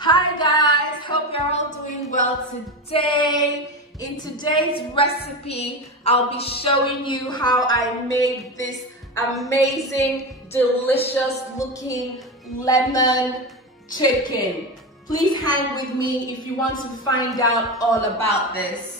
Hi guys, hope you're all doing well today. In today's recipe, I'll be showing you how I made this amazing, delicious looking lemon chicken. Please hang with me if you want to find out all about this.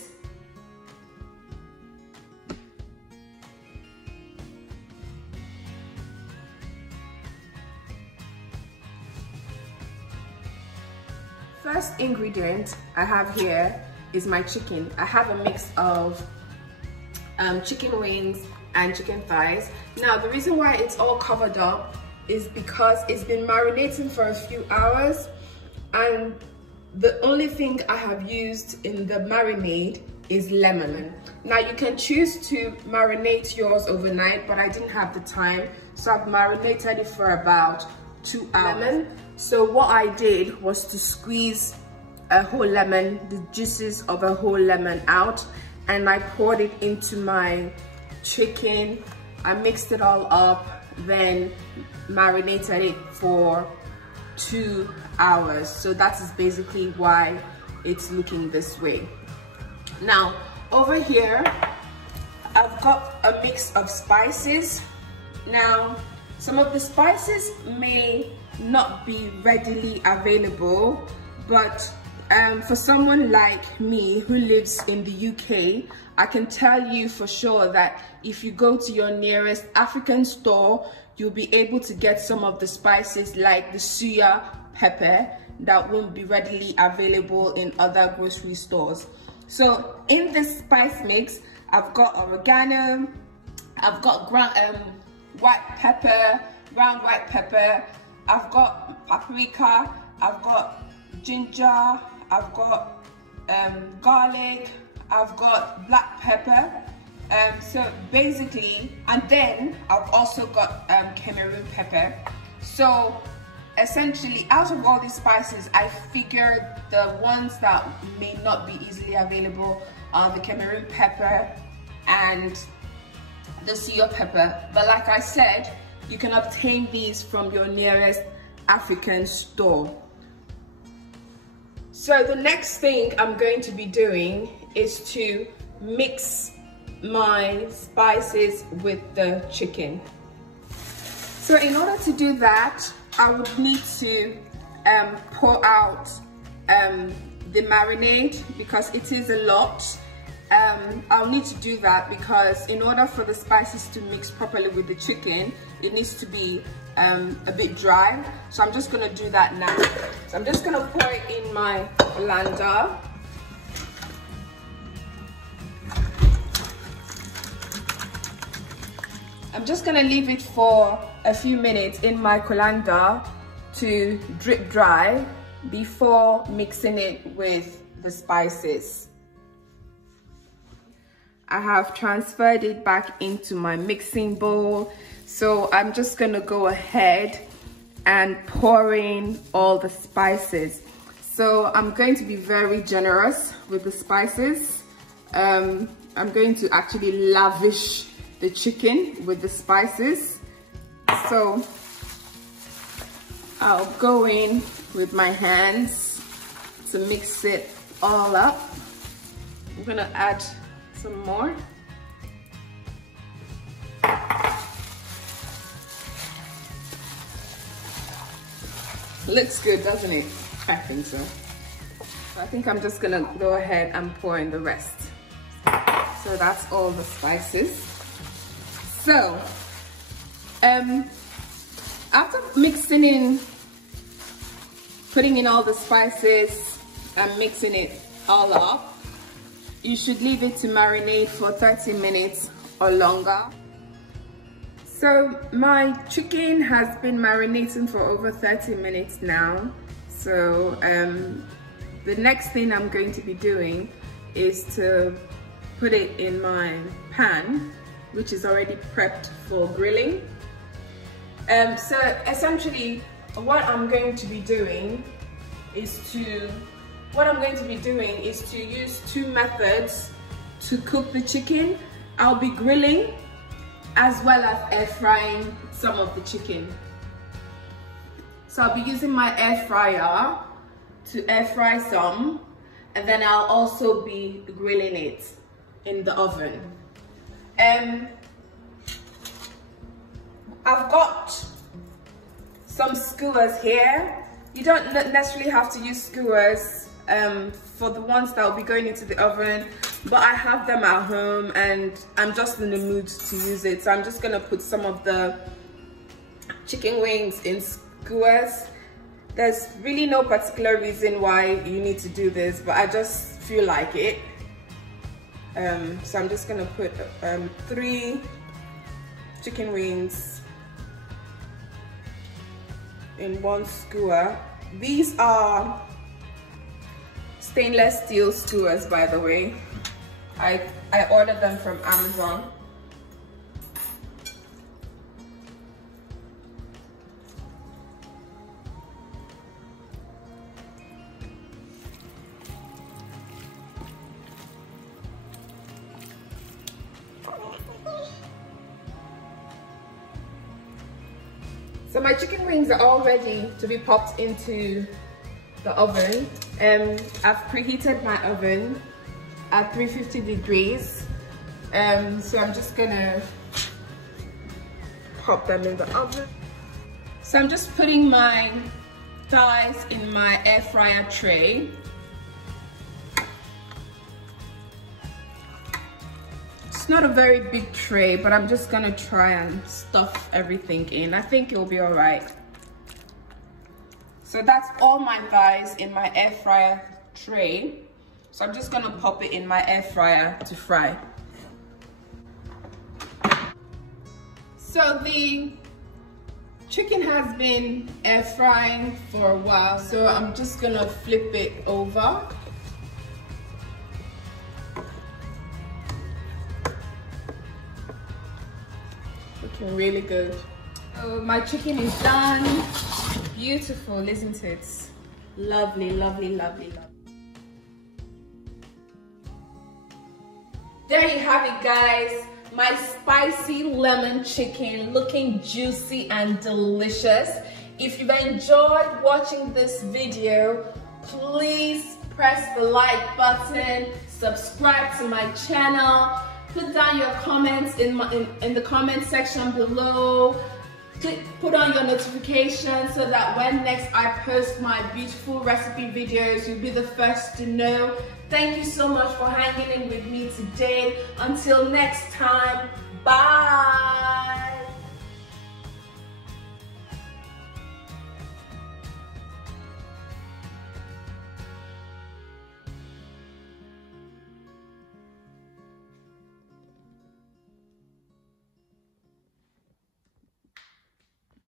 First ingredient I have here is my chicken. I have a mix of chicken wings and chicken thighs. Now the reason why it's all covered up is because it's been marinating for a few hours, and the only thing I have used in the marinade is lemon. Now you can choose to marinate yours overnight, but I didn't have the time, so I've marinated it for about 2 hours. So what I did was to squeeze a whole lemon, the juices of a whole lemon out, and I poured it into my chicken. I mixed it all up, then marinated it for 2 hours. So that is basically why it's looking this way. Now over here, I've got a mix of spices. Now some of the spices may not be readily available, but for someone like me who lives in the UK, I can tell you for sure that if you go to your nearest African store, you'll be able to get some of the spices like the suya pepper that won't be readily available in other grocery stores. So in this spice mix, I've got oregano, I've got white pepper, ground white pepper, I've got paprika, I've got ginger, I've got garlic, I've got black pepper. So basically, and then I've also got Cameroon pepper. So essentially, out of all these spices, I figured the ones that may not be easily available are the Cameroon pepper and the suya pepper. But like I said, you can obtain these from your nearest African store. So the next thing I'm going to be doing is to mix my spices with the chicken. So in order to do that, I would need to pour out the marinade, because it is a lot. I'll need to do that because in order for the spices to mix properly with the chicken, it needs to be a bit dry. So I'm just gonna do that now. So I'm just gonna pour it in my colander. I'm just gonna leave it for a few minutes in my colander to drip dry before mixing it with the spices. I have transferred it back into my mixing bowl. So I'm just gonna go ahead and pour in all the spices. So I'm going to be very generous with the spices. I'm going to actually lavish the chicken with the spices. So I'll go in with my hands to mix it all up. I'm gonna add some more. Looks good, doesn't it? I think so. So I think I'm just gonna go ahead and pour in the rest. So that's all the spices. So after mixing in, putting in all the spices and mixing it all up, you should leave it to marinate for 30 minutes or longer. So my chicken has been marinating for over 30 minutes now. So the next thing I'm going to be doing is to put it in my pan, which is already prepped for grilling. So essentially what I'm going to be doing is to use two methods to cook the chicken. I'll be grilling as well as air frying some of the chicken. So I'll be using my air fryer to air fry some, and then I'll also be grilling it in the oven. I've got some skewers here. You don't necessarily have to use skewers for the ones that will be going into the oven, but I have them at home and I'm just in the mood to use it. So I'm just gonna put some of the chicken wings in skewers. There's really no particular reason why you need to do this, but I just feel like it. So I'm just gonna put 3 chicken wings in one skewer. These are stainless steel skewers, by the way. I ordered them from Amazon. So my chicken wings are all ready to be popped into the oven. I've preheated my oven at 350 degrees. So I'm just gonna pop them in the oven. So I'm just putting my thighs in my air fryer tray. It's not a very big tray, but I'm just gonna try and stuff everything in. I think it'll be all right. So that's all my thighs in my air fryer tray. So I'm just gonna pop it in my air fryer to fry. So the chicken has been air frying for a while, so I'm just gonna flip it over. Looking really good. So my chicken is done. Beautiful, isn't it? Lovely, lovely, lovely, lovely. There you have it, guys. My spicy lemon chicken, looking juicy and delicious. If you've enjoyed watching this video, please press the like button, subscribe to my channel, put down your comments in the comment section below. Put on your notifications so that when next I post my beautiful recipe videos, you'll be the first to know. Thank you so much for hanging in with me today. Until next time, bye.